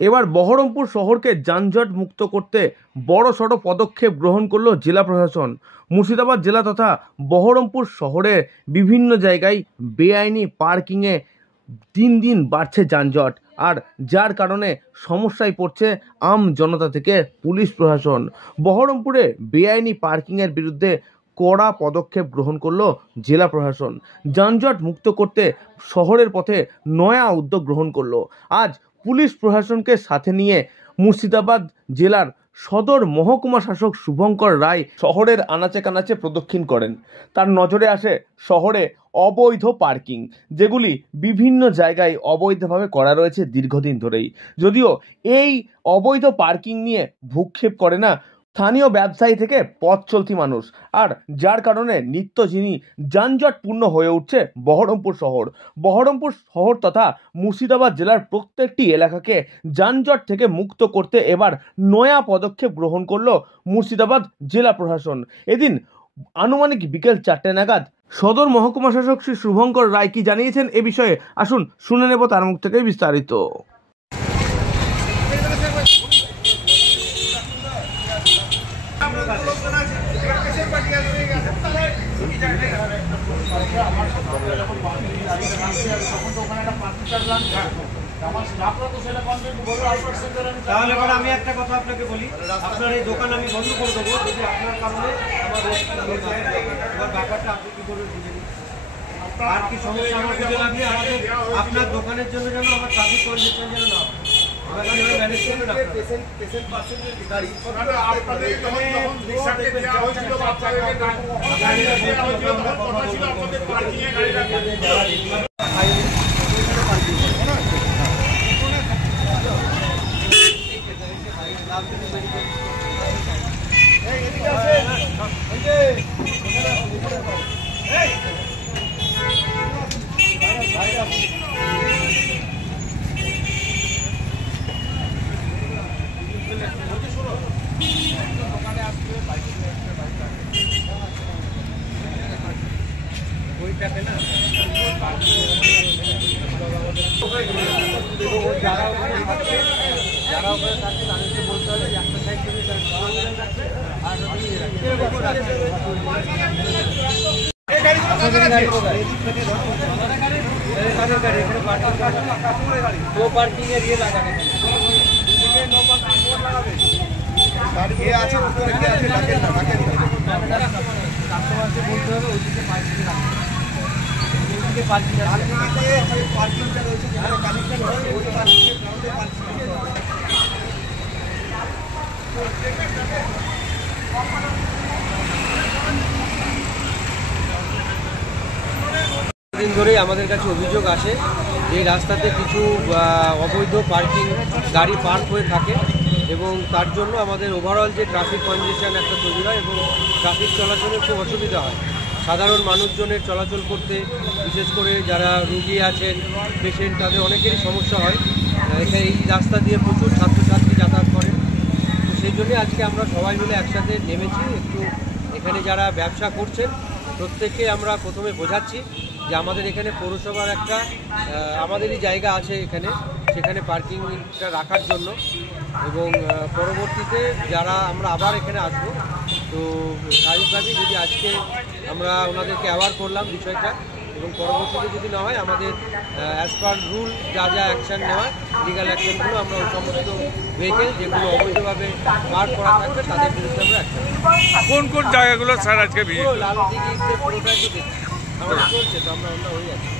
এবার বহরমপুর শহরকে যানজট মুক্ত করতে বড়সড় পদক্ষেপ গ্রহণ করল জেলা প্রশাসন। মুর্শিদাবাদ জেলা তথা বহরমপুর শহরের বিভিন্ন জায়গায় বেআইনি পার্কিংয়ে দিন দিন বাড়ছে যানজট, আর যার কারণে সমস্যায় পড়ছে আম জনতা থেকে পুলিশ প্রশাসন। বহরমপুরে বেআইনি পার্কিংয়ের বিরুদ্ধে কড়া পদক্ষেপ গ্রহণ করলো জেলা প্রশাসন। যানজট মুক্ত করতে শহরের পথে নয়া উদ্যোগ গ্রহণ করলো। আজ পুলিশ প্রশাসনকে সাথে নিয়ে মুর্শিদাবাদ জেলার সদর মহকুমা শাসক শুভঙ্কর রায় শহরের আনাচে কানাচে প্রদক্ষিণ করেন। তার নজরে আসে শহরে অবৈধ পার্কিং, যেগুলি বিভিন্ন জায়গায় অবৈধভাবে করা রয়েছে দীর্ঘদিন ধরেই। যদিও এই অবৈধ পার্কিং নিয়ে ভ্রুক্ষেপ করে না স্থানীয় ব্যবসায়ী থেকে পথ চলতি মানুষ, আর যার কারণে নিত্যদিনই যানজটপূর্ণ হয়ে উঠছে বহরমপুর শহর। বহরমপুর শহর তথা মুর্শিদাবাদ জেলার প্রত্যেকটি এলাকাকে যানজট থেকে মুক্ত করতে এবার নয়া পদক্ষেপ গ্রহণ করল মুর্শিদাবাদ জেলা প্রশাসন। এদিন আনুমানিক বিকেল 4টে নাগাদ সদর মহকুমা শাসক শ্রী শুভঙ্কর রায় কি জানিয়েছেন এ বিষয়ে আসুন শুনে নেব তার মুখ থেকে বিস্তারিত। তাহলে এবার আমি একটা কথা আপনাকে বলি, আপনার এই দোকান আমি বন্ধ করে দেবো যদি আপনার কারণে আমার ব্যাপারটা আপনি কি করে বুঝেন, আর কি সমস্যা আমার খুঁজে লাগবে আমাদের আপনার দোকানের জন্য যেন আমার ট্রাফিক কন্ডিশন যেন না যারা ওখানে থাকছে তাদেরকে বলতে হবে যে একটা সাইড থেকে পার্কিং এর ইয়ে লাগাবে কাস্টমারকে বলতে হবে ওইদিকে পার্কিং রাখবে, ওইদিকে পার্কিং পার্কিংটা রয়েছে কানেক্টেড হয়েছে ওই পার্কিংয়ের গ্রাউন্ডে পার্কিং দিন ধরেই আমাদের কাছে অভিযোগ আসে যে রাস্তাতে কিছু অবৈধ পার্কিং গাড়ি পার্ক হয়ে থাকে এবং তার জন্য আমাদের ওভারঅল যে ট্রাফিক কনজেশন একটা তৈরি হয় এবং ট্রাফিক চলাচলের খুব অসুবিধা হয়। সাধারণ মানুষজনের চলাচল করতে, বিশেষ করে যারা রুগী আছেন, পেশেন্ট, তাদের অনেকেরই সমস্যা হয়। এখানে এই রাস্তা দিয়ে প্রচুর ছাত্রছাত্রী যাতায়াত করেন, তো সেই জন্যে আজকে আমরা সবাই মিলে একসাথে নেমেছি। একটু এখানে যারা ব্যবসা করছেন প্রত্যেককে আমরা প্রথমে বোঝাচ্ছি যে আমাদের এখানে পৌরসভার একটা আমাদেরই জায়গা আছে এখানে, সেখানে পার্কিংটা রাখার জন্য, এবং পরবর্তীতে যারা আমরা আবার এখানে আসবো, তো স্বাভাবিকভাবেই যদি আজকে আমরা ওনাদেরকে অ্যাওয়ার করলাম বিষয়টা, এবং পরবর্তীতে যদি না হয় আমাদের অ্যাজ পার রুল যা যা অ্যাকশান নেওয়ার লিগাল অ্যাকশানগুলো আমরা ওই সমস্ত ভেহিকেল যেগুলো অবৈধভাবে পার্ক করা থাকবে তাদের বিরুদ্ধে আমরা অ্যাকশন। কোন কোন জায়গাগুলো স্যার আজকে লালদিঘিতে পুরোটাই তো দেখছি আমাদের চলছে, তো আমরা হয়ে যাচ্ছি।